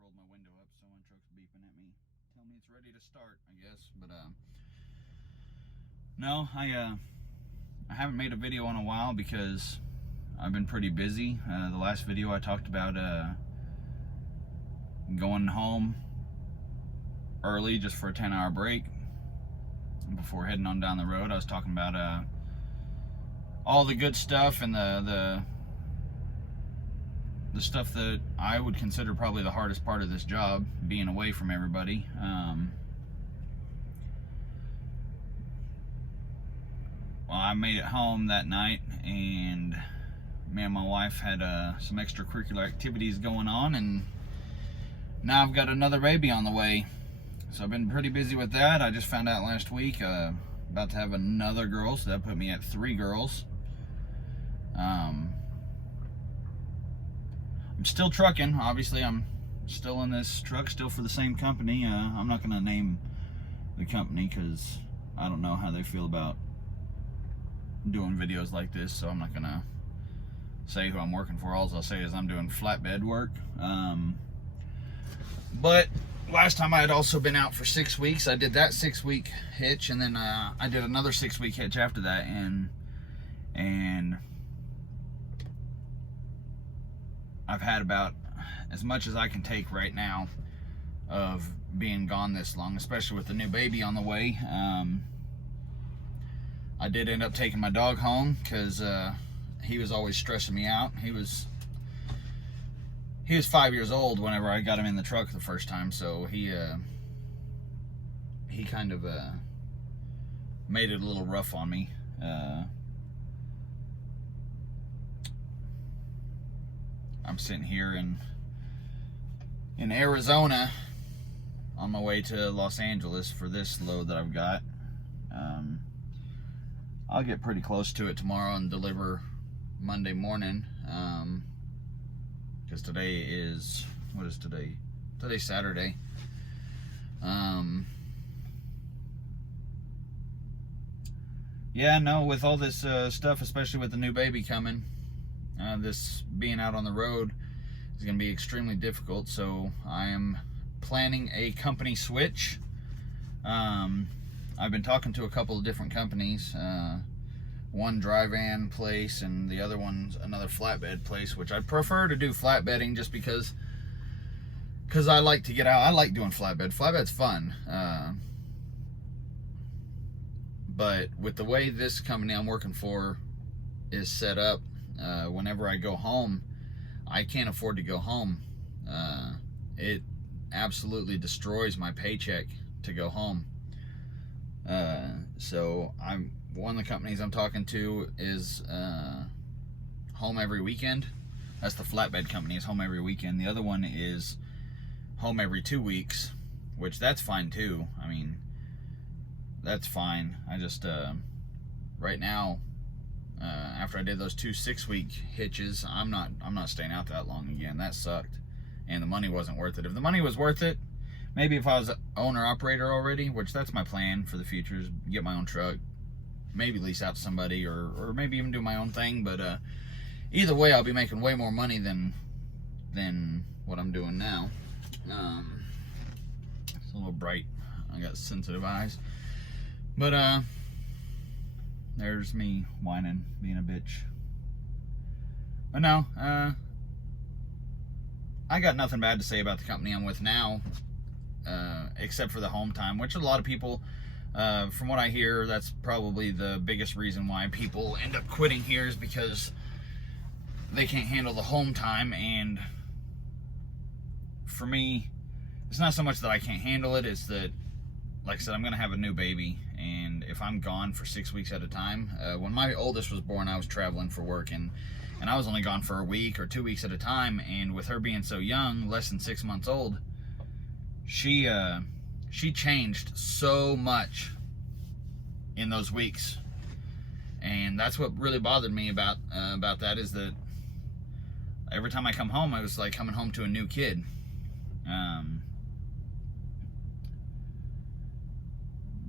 rolled my window up, so my truck's beeping at me, telling me it's ready to start, I guess. But no, I haven't made a video in a while because I've been pretty busy. The last video I talked about going home early just for a 10-hour break before heading on down the road. I was talking about all the good stuff and the stuff that I would consider probably the hardest part of this job, being away from everybody. Well, I made it home that night, and me and my wife had some extracurricular activities going on, and now I've got another baby on the way. So I've been pretty busy with that. I just found out last week about to have another girl, so that put me at 3 girls. I'm still trucking. Obviously, I'm still in this truck, still for the same company. I'm not going to name the company because I don't know how they feel about doing videos like this, so I'm not going to say who I'm working for. All I'll say is I'm doing flatbed work. But last time I had also been out for 6 weeks. I did that 6-week hitch, and then I did another 6-week hitch after that, and I've had about as much as I can take right now of being gone this long, especially with the new baby on the way. I did end up taking my dog home because he was always stressing me out. He was 5 years old whenever I got him in the truck the first time, so he kind of made it a little rough on me. I'm sitting here in Arizona on my way to Los Angeles for this load that I've got. I'll get pretty close to it tomorrow and deliver Monday morning, because today is, what is today? Today's Saturday. Yeah, no, with all this stuff, especially with the new baby coming, this being out on the road is going to be extremely difficult, so I am planning a company switch. I've been talking to a couple of different companies, one dry van place and the other one's another flatbed place, which I prefer to do flatbedding just because I like to get out. I like doing flatbed. Flatbed's fun. But with the way this company I'm working for is set up, whenever I go home, I can't afford to go home. It absolutely destroys my paycheck to go home. So one of the companies I'm talking to is home every weekend. That's the flatbed company, is home every weekend. The other one is home every 2 weeks, which that's fine too. I mean, that's fine. I just right now, after I did those 2 6-week hitches, I'm not staying out that long again. That sucked, and the money wasn't worth it. If the money was worth it, maybe if I was owner operator already, which that's my plan for the future, is get my own truck, maybe lease out to somebody, or maybe even do my own thing. But either way, I'll be making way more money than what I'm doing now. It's a little bright. I got sensitive eyes. But there's me whining, being a bitch. But no, I got nothing bad to say about the company I'm with now, except for the home time, which a lot of people, from what I hear, that's probably the biggest reason why people end up quitting here, is because they can't handle the home time. And for me, it's not so much that I can't handle it, it's that, like I said, I'm going to have a new baby, and if I'm gone for 6 weeks at a time, when my oldest was born, I was traveling for work, and I was only gone for a week or 2 weeks at a time, and with her being so young, less than 6 months old, she changed so much in those weeks. And that's what really bothered me about that, is that every time I come home, I was like coming home to a new kid.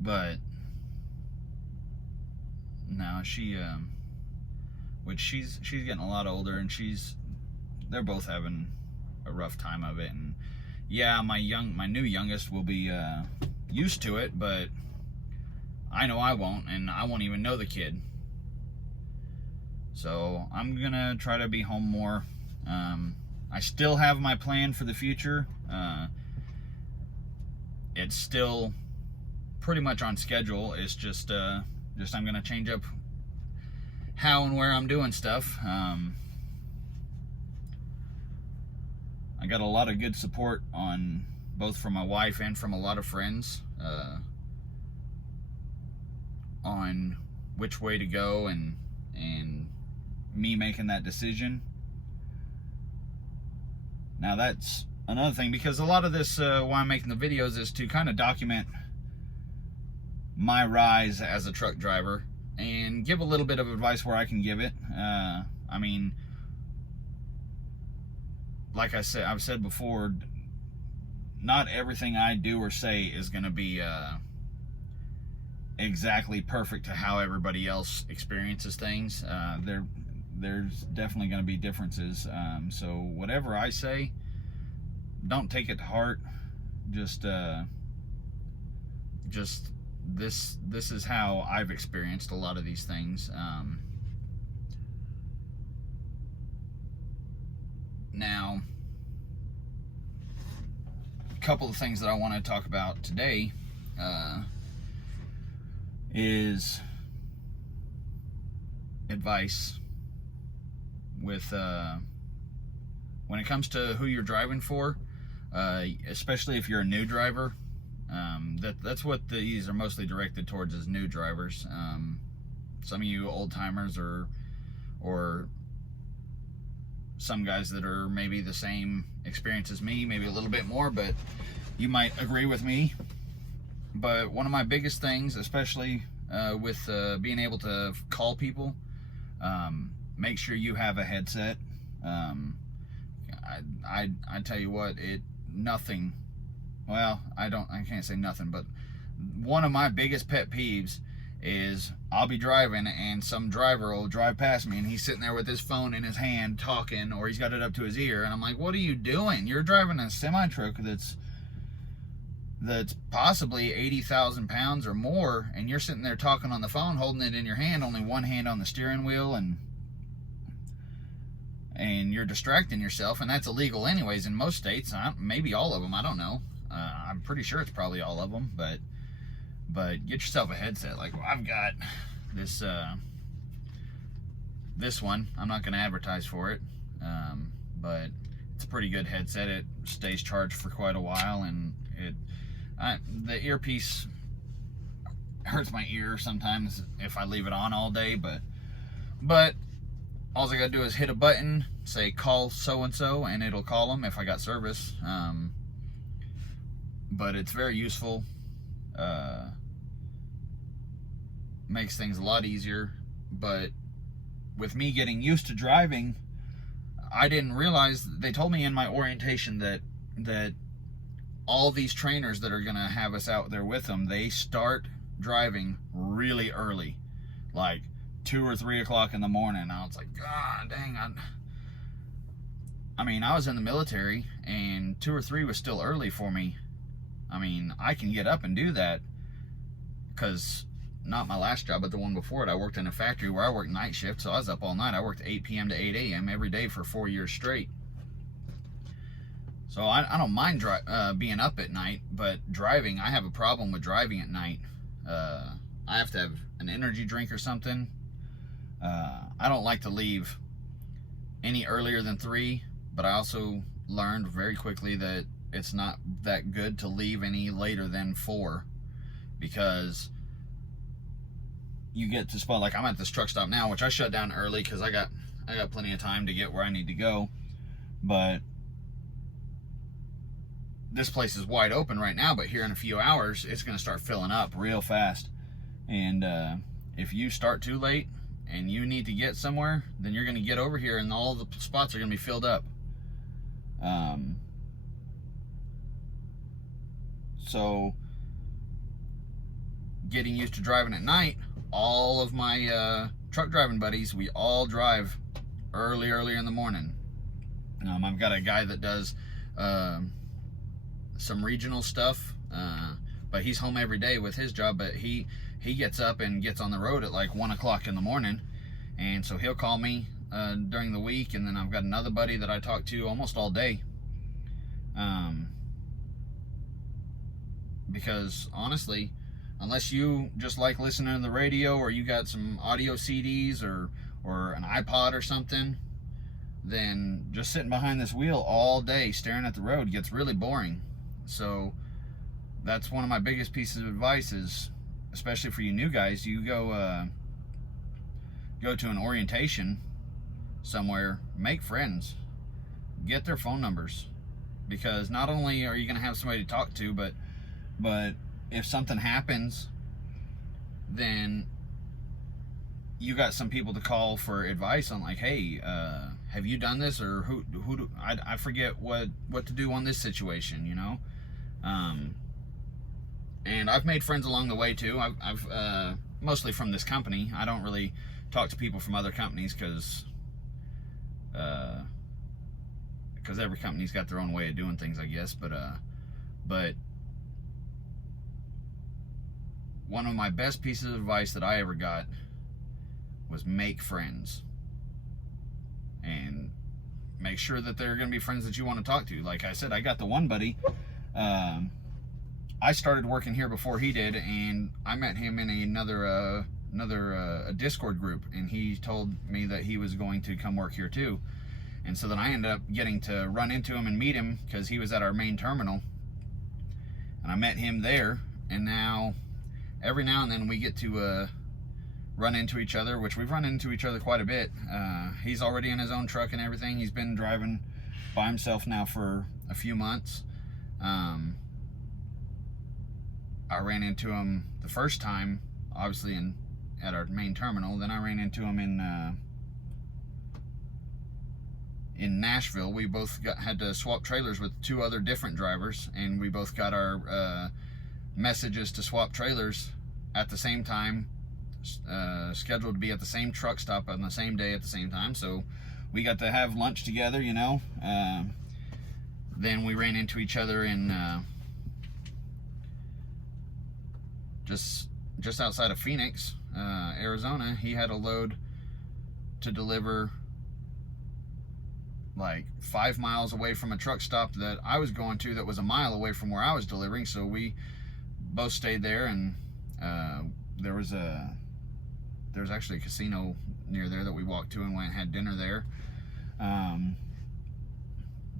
But now which she's getting a lot older, and they're both having a rough time of it. And yeah, my new youngest will be used to it, but I know I won't, and I won't even know the kid. So I'm gonna try to be home more. I still have my plan for the future. It's still pretty much on schedule. It's just I'm gonna change up how and where I'm doing stuff. I got a lot of good support on both from my wife and from a lot of friends on which way to go, and me making that decision. Now that's another thing, because a lot of this why I'm making the videos is to kind of document my rise as a truck driver and give a little bit of advice where I can give it. I mean, like I've said before, not everything I do or say is going to be exactly perfect to how everybody else experiences things. There's definitely going to be differences. So whatever I say, don't take it to heart. Just this is how I've experienced a lot of these things. Now, a couple of things that I want to talk about today is advice with when it comes to who you're driving for, especially if you're a new driver. That's what these are mostly directed towards, is new drivers. Some of you old timers or some guys that are maybe the same experience as me, maybe a little bit more, but you might agree with me. But one of my biggest things, especially with being able to call people, make sure you have a headset. I tell you what, nothing. Well, I can't say nothing, but one of my biggest pet peeves is I'll be driving and some driver will drive past me and he's sitting there with his phone in his hand talking, or he's got it up to his ear, and I'm like, what are you doing? You're driving a semi-truck that's possibly 80,000 pounds or more, and you're sitting there talking on the phone, holding it in your hand, only one hand on the steering wheel, and you're distracting yourself, and that's illegal anyways in most states. Maybe all of them, I don't know. I'm pretty sure it's probably all of them, but get yourself a headset. Like, well, I've got this one. I'm not going to advertise for it, but it's a pretty good headset. It stays charged for quite a while, and the earpiece hurts my ear sometimes if I leave it on all day, but all I gotta do is hit a button, say call so-and-so, and it'll call them if I got service. But it's very useful. Makes things a lot easier. But with me getting used to driving, I didn't realize, they told me in my orientation that all these trainers that are gonna have us out there with them, they start driving really early, like 2 or 3 o'clock in the morning. I was like, God dang, I mean, I was in the military and 2 or 3 was still early for me. I mean, I can get up and do that, because not my last job, but the one before it, I worked in a factory where I worked night shift, so I was up all night. I worked 8 p.m. to 8 a.m. every day for 4 years straight. So I don't mind being up at night, but driving, I have a problem with driving at night. I have to have an energy drink or something. I don't like to leave any earlier than 3, but I also learned very quickly that it's not that good to leave any later than 4, because you get to spot, like I'm at this truck stop now, which I shut down early because I got plenty of time to get where I need to go, but this place is wide open right now, but here in a few hours it's going to start filling up real fast. And if you start too late and you need to get somewhere, then you're going to get over here and all the spots are going to be filled up. So getting used to driving at night, all of my truck driving buddies, we all drive earlier in the morning. I've got a guy that does some regional stuff, but he's home every day with his job. But he gets up and gets on the road at like 1 o'clock in the morning, and so he'll call me during the week. And then I've got another buddy that I talk to almost all day, because honestly, unless you just like listening to the radio, or you got some audio CDs or an iPod or something, then just sitting behind this wheel all day staring at the road gets really boring. So that's one of my biggest pieces of advice is, especially for you new guys, you go to an orientation somewhere, make friends, get their phone numbers, because not only are you going to have somebody to talk to, but if something happens, then you got some people to call for advice on, like, hey, have you done this, or who do I forget what to do on this situation, you know. And I've made friends along the way too. I've mostly from this company. I don't really talk to people from other companies because every company's got their own way of doing things, I guess. But one of my best pieces of advice that I ever got was make friends, and make sure that they're going to be friends that you want to talk to. Like I said, I got the one buddy. I started working here before he did, and I met him in another Discord group, and he told me that he was going to come work here too. And so then I ended up getting to run into him and meet him because he was at our main terminal, and I met him there. And now every now and then we get to run into each other, which we've run into each other quite a bit. He's already in his own truck and everything. He's been driving by himself now for a few months. I ran into him the first time, obviously at our main terminal. Then I ran into him in Nashville. We both had to swap trailers with 2 other different drivers, and we both got our messages to swap trailers at the same time, scheduled to be at the same truck stop on the same day at the same time. So we got to have lunch together, you know. Then we ran into each other in just outside of Phoenix, Arizona. He had a load to deliver like 5 miles away from a truck stop that I was going to, that was a mile away from where I was delivering. So we both stayed there, and there was actually a casino near there that we walked to and went and had dinner there.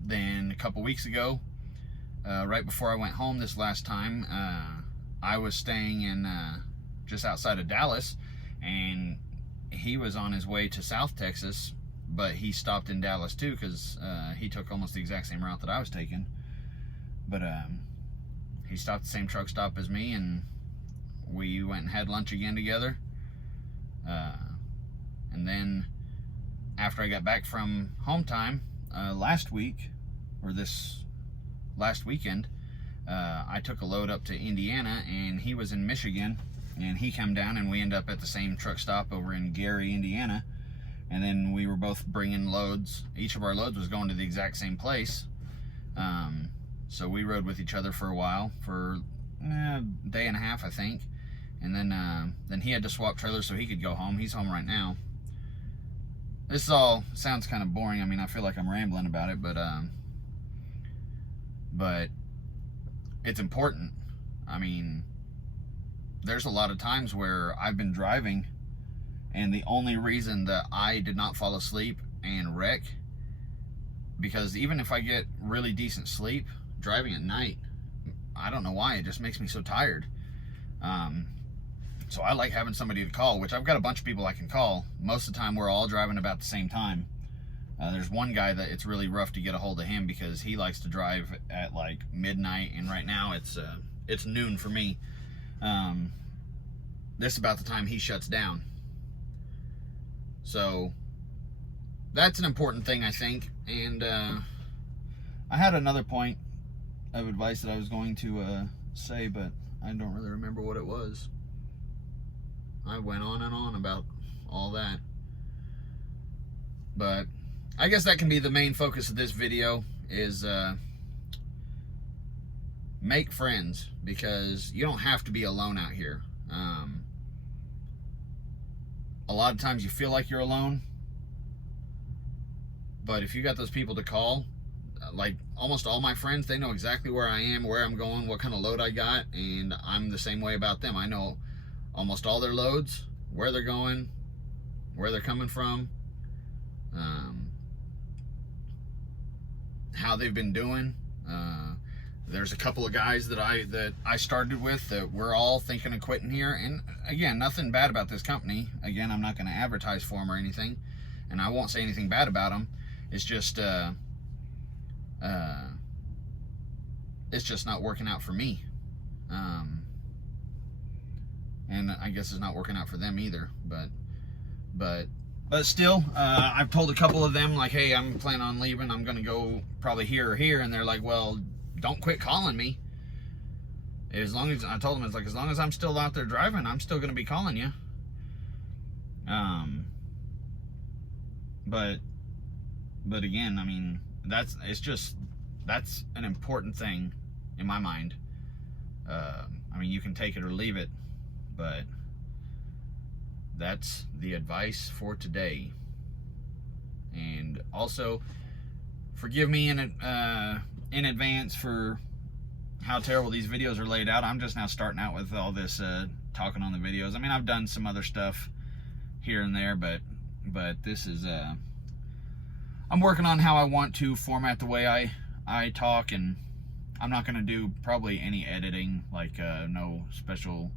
Then a couple weeks ago, right before I went home this last time, I was staying in just outside of Dallas, and he was on his way to South Texas, but he stopped in Dallas too, because he took almost the exact same route that I was taking. But he stopped the same truck stop as me, and we went and had lunch again together. And then after I got back from home time last week, or this last weekend, I took a load up to Indiana, and he was in Michigan, and he came down, and we ended up at the same truck stop over in Gary, Indiana. And then we were both bringing loads. Each of our loads was going to the exact same place. So we rode with each other for a while, for a day and a half, I think. And then he had to swap trailers so he could go home. He's home right now. This all sounds kind of boring. I mean, I feel like I'm rambling about it, but it's important. I mean, there's a lot of times where I've been driving, and the only reason that I did not fall asleep and wreck, because even if I get really decent sleep, driving at night, I don't know why, it just makes me so tired. So I like having somebody to call, which I've got a bunch of people I can call. Most of the time we're all driving about the same time. There's one guy that it's really rough to get a hold of him, because he likes to drive at like midnight, and right now it's noon for me. This is about the time he shuts down. So that's an important thing, I think. And I had another point of advice that I was going to say, but I don't really remember what it was. I went on and on about all that. But I guess that can be the main focus of this video, is make friends, because you don't have to be alone out here. A lot of times you feel like you're alone, but if you got those people to call, like almost all my friends, they know exactly where I am, where I'm going, what kind of load I got, and I'm the same way about them. I know almost all their loads, where they're going, where they're coming from, how they've been doing. There's a couple of guys that I started with that we're all thinking of quitting here. And again, nothing bad about this company. Again, I'm not going to advertise for them or anything, and I won't say anything bad about them. It's just not working out for me. And I guess it's not working out for them either. But still, I've told a couple of them, like, hey, I'm planning on leaving. I'm going to go probably here or here. And they're like, well, don't quit calling me. As long as, I told them, it's like, as long as I'm still out there driving, I'm still going to be calling you. But again, I mean, that's an important thing in my mind. I mean, you can take it or leave it, but that's the advice for today. And also, forgive me in advance for how terrible these videos are laid out. I'm just now starting out with all this talking on the videos. I mean, I've done some other stuff here and there, but this is I'm working on how I want to format the way I talk, and I'm not going to do probably any editing, like no special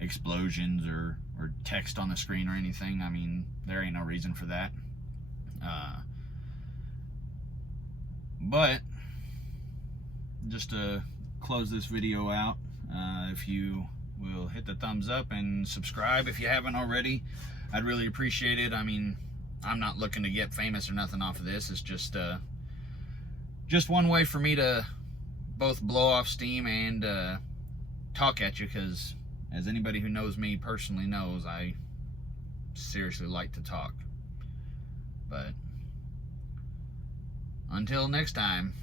explosions or text on the screen or anything. I mean, there ain't no reason for that. But just to close this video out, if you will hit the thumbs up and subscribe if you haven't already, I'd really appreciate it. I mean, I'm not looking to get famous or nothing off of this. It's just one way for me to both blow off steam and talk at you, because as anybody who knows me personally knows, I seriously like to talk. But until next time.